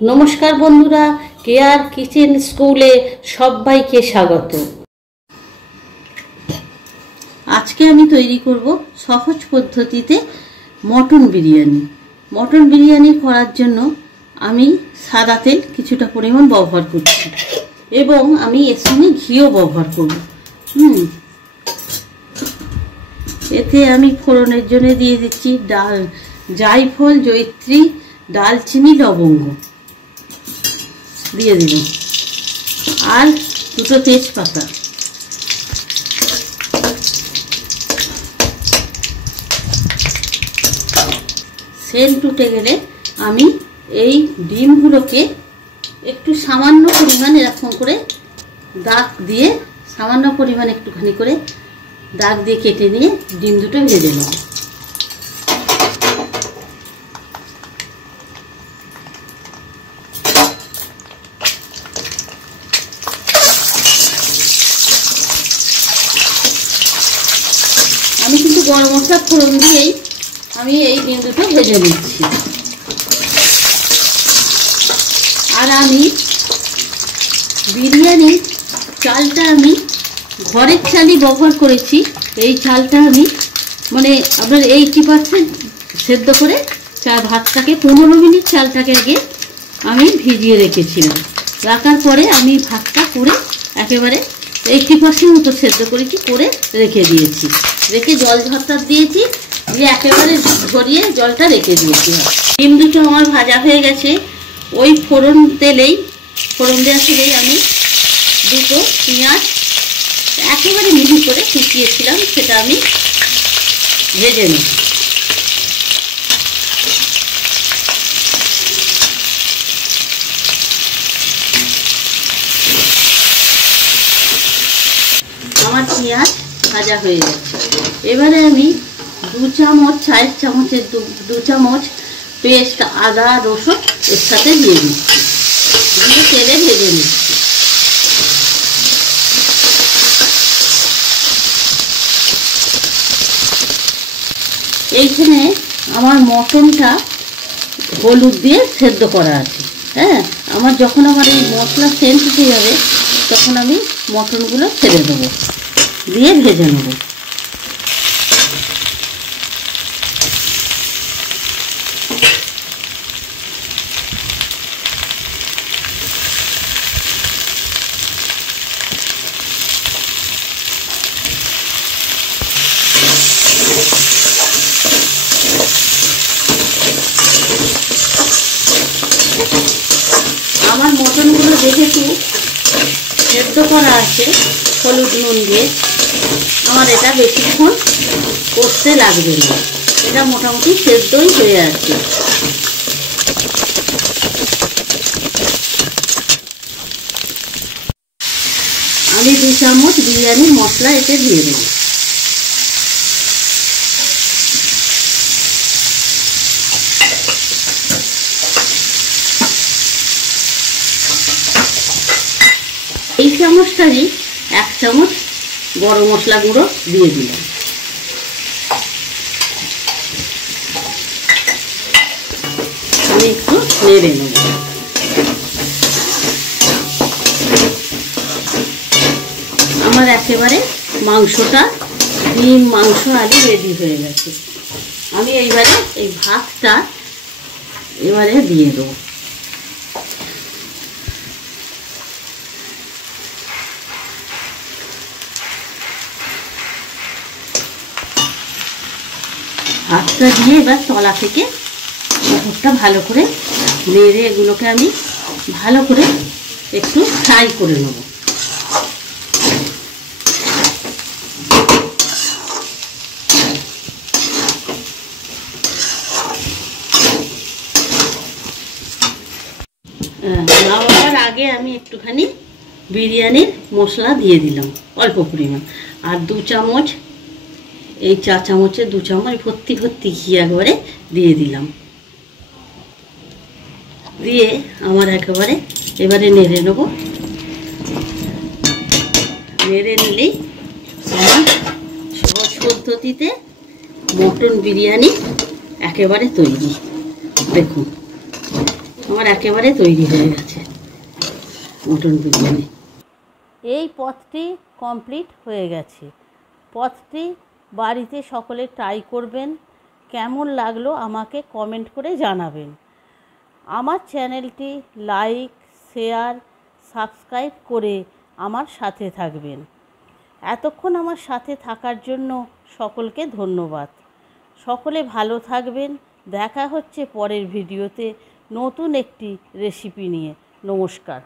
नमस्कार बंधुरा care kitchen स्कूले सबाइके स्वागत। आज के आमी तैरी करब सहज पद्धतिते मटन बिरियानी। मटन बिरियानी करार जन्य आमी सादा तेल किछुटा परिमाण व्यवहार करछि एबं आमी एर संगे घिओ व्यवहार करब। एते आमी फोड़नेर जन्य दिए दिচ্ছি जायफल जयत्री दालचिनी लवंग दिए दिल और दुटो तेजपाता सेंट उठे गेले आमी এই ডিমগুলোকে একটু সামান্য পরিমাণ এরকম করে দাগ দিয়ে সামান্য পরিমাণ একটুখানি করে দাগ দিয়ে কেটে নিয়ে ডিম দুটো ভেজে নেব। আমি কিন্তু গরম মশলা ফোড়ন দিয়েই আমি এই ডিম দুটো ভেজে নিচ্ছি। আর আমি বিরিয়ানি চালটা আমি ঘরের চালই ব্যবহার করেছি। এই চালটা আমি মানে আপনার 80% সেদ্ধ করে ভাতটাকে 15 মিনিট চালটাকে আগে আমি ভিজিয়ে রেখেছিলাম। রাখার পরে আমি ভাতটা করে একেবারে 80% মতো সেদ্ধ করেছি, করে রেখে দিয়েছি। রেখে জল ঝরতার দিয়েছি, দিয়ে একেবারে ঝরিয়ে জলটা রেখে দিয়েছি। ডিম দুটো আমার ভাজা হয়ে গেছে। ওই ফোড়ন তেলেই ফোড়ন দেওয়া তেলেই আমি দুটো পেঁয়াজ একেবারে মিহি করে কুচিয়েছিলাম, সেটা আমি ভেজে নিই। আমার পেঁয়াজ ভাজা হয়ে গেছে। এবারে আমি 2 চামচ চায়ের চামচের 2 চামচ পেস্ট আদা রসুন এর সাথে দিয়ে দিচ্ছি, দিয়ে তেলে ভেজে নিচ্ছি। এইখানে আমার মটনটা হলুদ দিয়ে সেদ্ধ করা আছে। হ্যাঁ, আমার যখন আমার এই মশলা সেন্ট উঠে যাবে তখন আমি মটনগুলো ছেড়ে দেবো, দিয়ে ভেজে নেব। আমার মটনগুলো যেহেতু সেদ্ধ করা আছে হলুদ নুন দিয়ে, আমার এটা বেশিক্ষণ কষতে লাগবে না, এটা মোটামুটি সেদ্ধই হয়ে আছে। আমি 2 চামচ বিরিয়ানির মশলা এতে দিয়ে দেব। এই চামচটারই 1 চামচ গরম মশলা গুঁড়ো দিয়ে দিলাম। আমি একটু নেড়ে নেব। আমার একেবারে মাংসটা ডিম মাংস আলু রেডি হয়ে গেছে। আমি এইবারে এই ভাতটা এবারে দিয়ে দেবো। ভাতটা দিয়ে এবার তলা থেকে উপরটা ভালো করে নেড়ে এগুলোকে আমি ভালো করে একটু ফ্রাই করে নেব। নামাবার আগে আমি একটুখানি বিরিয়ানির মশলা দিয়ে দিলাম অল্প পরিমাণ, আর 2 চামচ এই 4 চামচে 2 চামচ ভর্তি ভর্তি ঘি একবারে দিয়ে দিলাম। দিয়ে আমার একেবারে এবারে নেড়ে নেব। নেড়ে নিলেই আমার সহজ পদ্ধতিতে মটন বিরিয়ানি একেবারে তৈরি। দেখুন আমার একেবারে তৈরি হয়ে গেছে মটন বিরিয়ানি। এই পদটি কমপ্লিট হয়ে গেছে। পদটি বাড়িতে সকলে ট্রাই করবেন। কেমন লাগলো আমাকে কমেন্ট করে জানাবেন। আমার চ্যানেলটি লাইক, শেয়ার, সাবস্ক্রাইব করে আমার সাথে থাকবেন। এতক্ষণ আমার সাথে থাকার জন্য সকলকে ধন্যবাদ। সকলে ভালো থাকবেন। দেখা হচ্ছে পরের ভিডিওতে নতুন একটি রেসিপি নিয়ে। নমস্কার।